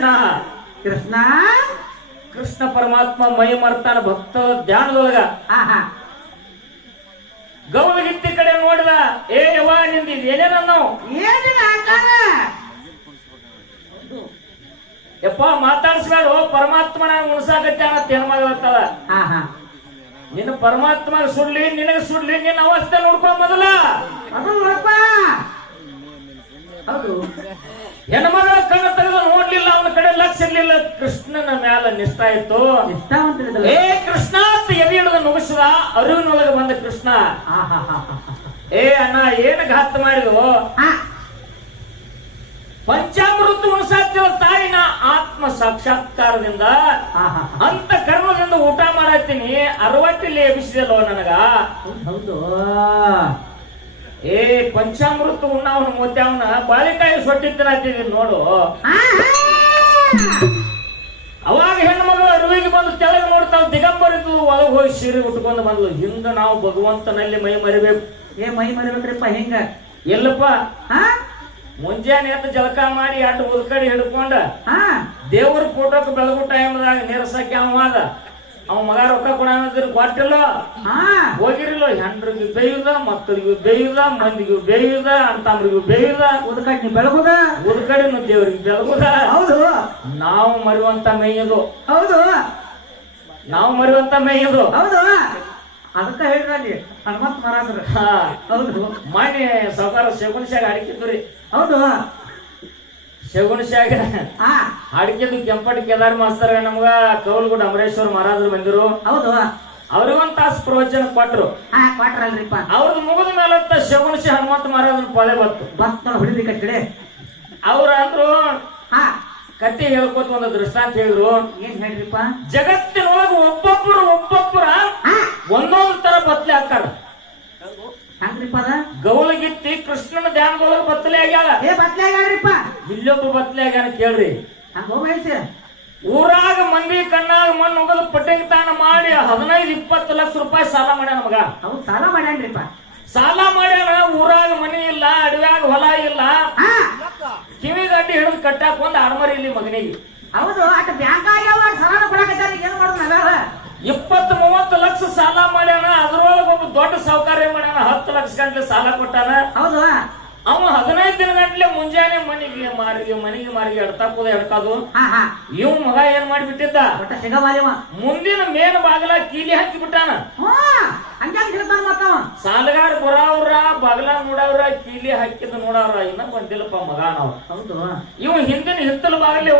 ಕೃಷ್ಣ ಕೃಷ್ಣ ಕೃಷ್ಣ ಪರಮಾತ್ಮ ಮೈ ಮರ್ತಾನ ಭಕ್ತ ಧ್ಯಾನದೊಳಗ ಗೌಳಗಿತ್ತಿ ಕಡೆ ನೋಡಿದ. ಏ ಯವ್ವ ನಿಂದಿದ್ ಏನೇನ ನಾವು ಏನಿನ ಆಕಾರ ಯಪ್ಪ ಮಾತಾಡ್ಸ್ಬೇಡು, ಪರಮಾತ್ಮನ ಉಣಸಾಕತ್ಯಾನ ತೆನ್ಮಾಗತ್ತದ. ನಿನ್ನ ಪರಮಾತ್ಮ ಸುಡ್ಲಿ ನಿನಗೆ ಸುಡ್ಲಿ, ನಿನ್ನ ಅವಸ್ಥೆ ನೋಡ್ಕೊ ಮೊದಲ. ಹೌದು ಹೆಣ್ಮಗಳ ಕಣ್ಣ ತೆಗೆದು ನೋಡ್ಲಿಲ್ಲ, ಅವನ ಕಡೆ ಲಕ್ಷ ಇರ್ಲಿಲ್ಲ. ಕೃಷ್ಣನ ಮ್ಯಾಲ ನಿಷ್ಠ ಇತ್ತು. ಏ ಕೃಷ್ಣ ಅಂತ ಎದೆ ಹಿಡಿದು ನುಗ್ಗಿಸಿದ. ಅರಿವಿನೊಳಗೆ ಬಂದ ಕೃಷ್ಣ. ಏ ಅಣ್ಣ ಏನ್ ಘಾತ ಮಾಡಿದ್ವು? ಪಂಚಾಮೃತ ಉಣಸಾಕ್ತಿವ ತಾಯಿನ ಆತ್ಮ ಸಾಕ್ಷಾತ್ಕಾರದಿಂದ ಅಂತ ಕರ್ಮದಿಂದ ಊಟ ಮಾಡತ್ತೀನಿ. 60 ಎಬ್ಬಿಸಿದಲ್ಲೋ ನನಗ. ಹೌದು ಏ ಪಂಚಾಮೃತ ಉಣ್ಣವನ ಮುದ್ದವನ ಬಾಳಿಕಾಯಿ ಸೊಟ್ಟಿತ್ತಿನ ನೋಡು. ಅವಾಗ ಹೆಣ್ಮಗಳು ಅರಿವಿಗೆ ಬಂದು ತೆಳಗೆ ನೋಡ್ತಾವ. ದಿಗಂಬರಿದ್ದು ಒಳಗೆ ಹೋಗಿ ಸೀರೆ ಉಟ್ಕೊಂಡು ಬಂದ್ಲು. ಹಿಂದ ನಾವು ಭಗವಂತನಲ್ಲಿ ಮೈ ಮರಿಬೇಕು. ಏ ಮೈ ಮರಿಬೇಕ್ರಿಪ್ಪ ಹೆಂಗ? ಎಲ್ಲಪ್ಪ ಮುಂಜಾನೆ ಎದ್ದು ಜಳಕ ಮಾಡಿ ಅಡ್ಡ ಉದ್ಕಡಿ ಹಿಡ್ಕೊಂಡ ದೇವ್ರ ಫೋಟೋಕ್ ಬೆಳಗು ಟೈಮ್ದಾಗ ನೀರ್ಸಕ್ಕೆ ಅವ ಮಗ ರೊಕ್ಕ ಕೊಡೋದ್ರ ಕೊಟ್ಟಿಲ್ಲ. ಹೋಗಿರಿಲ್ಲ. ಹೆಂಡ್ರಿಗೂ ಬೇಯುದ, ಮಕ್ಕಳಿಗೂ ಬೇಯುದ, ಮಂದಿಗೂ ಬೇಯುದ, ಅಂತಮ್ರಿಗೂ ಬೇಯುದ. ಉದ್ಕಡಿ ಬೆಳಗುದ, ಉದ್ಕಡಿನ ದೇವ್ರಿಗೆ ಬೆಳಗುದ. ಹೌದು ನಾವು ಮರುವಂತ ಮೇಯದು. ಹೌದು ನಾವು ಮರುವಂತ ಮೇಯದು. ಹೌದು ಅದಕ್ಕ ಹೇಳ್ರಿ ಹನುಮಂತ ಮಹಾರಾಜರು. ಹೌದು ಮಾಡಿ ಸಾವುಕಾರ ಶಗುಣಶ್ಯಾಗ ಅಡಿಕಿದ್ರಿ. ಹೌದು ಶಗುಣಶ್ಯಾಗ ಅಡಿಕೆದು ಕೆಂಪಟಿ ಕೇದಾರ್ ಮಾಸ್ತರ್ ನಮ್ಗ ಕೌಲ್ಗುಡ್ ಅಮರೇಶ್ವರ ಮಹಾರಾಜರು ಬಂದಿರು. ಹೌದು ಅವ್ರಿಗೊಂದ್ ತಾಸು ಪ್ರವಚನ ಕೊಟ್ರು. ಕೊಟ್ರಲ್ರಿಪ್ಪ. ಅವ್ರದ್ದು ಮುಗಿದ ಮೇಲತ್ತ ಶಗುಣಶ್ಯ ಹನುಮಂತ ಮಹಾರಾಜರ ಪೊಳೆ ಬತ್ತು ಹೊಡಿದಿ ಕಟ್ಟಡೆ. ಅವ್ರ ಅಂದ್ರು ಕತೆ ಹೇಳ್ಕೊತ ಒಂದು ದೃಷ್ಟಾಂತ ಹೇಳಿದ್ರು. ಏನ್ ಹೇಳ್ರಿಪ್ಪ? ಜಗತ್ತಿನೊಳಗ ಒಬ್ಬೊಬ್ಬರ ಒಂದೊಂದು ತರ ಬತ್ಲೆ ಹಾಕಾರ. ಗೌಳಗಿತ್ತಿ ಕೃಷ್ಣನ ಧ್ಯಾನದೊಳಗ ಬತ್ತಲೆ ಆಗ್ಯಾಳ. ಬತ್ಲೆ ಆಗ್ಯಾಳ್ರಿಪ್ಪ. ಇಲ್ಲೊಬ್ಬ ಬತ್ಲೆ ಆಗ್ಯಾನ ಕೇಳ್ರಿ. ಊರಾಗ ಮಂದಿ ಕಣ್ಣಾಗ ಮಣ್ಣು ಹೋಗೋದು ಪಟ್ಟಿಂಗ್ ತಾನ ಮಾಡಿ 15-20 ಲಕ್ಷ ರೂಪಾಯಿ ಸಾಲ ಮಾಡ್ಯಾನ ಮಗ. ಸಾಲ ಮಾಡ್ಯಾನ್ರಿಪ್ಪ. ಸಾಲ ಮಾಡ್ಯಾನ. ಊರಾಗ ಮನಿ ಇಲ್ಲ, ಅಡವ್ಯಾಗ ಹೊಲ ಇಲ್ಲ. ಕಿವಿಗಡ್ಡಿ ಹಿಡಿದು ಕಟ್ಟಾಕ ಒಂದ್ ಆಡ್ಮರಿ ಇಲ್ಲಿ ಮಗನಿಗೆ. ಹೌದು ಅಟ್ ಬ್ಯಾಂಕ್ ಆಗ್ಯಾವ ಸಾಲ ಕೊಡಕತ್ತಾರ. ಏನ್ ಮಾಡೋದು? 20-30 ಲಕ್ಷ ಸಾಲ ಮಾಡ್ಯಾನ. ಅದ್ರೊಳಗ ಒಬ್ಬ ದೊಡ್ಡ ಸಾವುಕಾರ ಏನ್ ಮಾಡ್ಯಾನ 10 ಲಕ್ಷ ಗಂಟ್ಲೆ ಸಾಲ ಕೊಟ್ಟಾನ. ಹೌದು ಅವ 15 ದಿನ ಗಂಟ್ಲೆ ಮುಂಜಾನೆ ಮನಿಗೆ ಮಾರಿಗೆ ಎಡ್ತಾಕೋದ ಎಡ್ಕಾದು. ಇವ್ ಮಗ ಏನ್ ಮಾಡ್ಬಿಟ್ಟಿದ್ದ, ಮುಂದಿನ ಮೇನ್ ಬಾಗಲ ಕೀಲಿ ಹಾಕಿ ಬಿಟ್ಟಾನ. ಸಾಲಗಾರ ಬರಾವ್ರ ಬಾಗಲ ನೋಡವ್ರ ಕೀಲಿ ಹಾಕಿದ್ ನೋಡವ್ರ ಇನ್ನ ಬಂದಿಲ್ಲಪ್ಪ ಮಗ ನಾವು. ಇವ್ ಹಿಂದಿನ ಹಿತ್ತಲ ಬಾಗಲೇ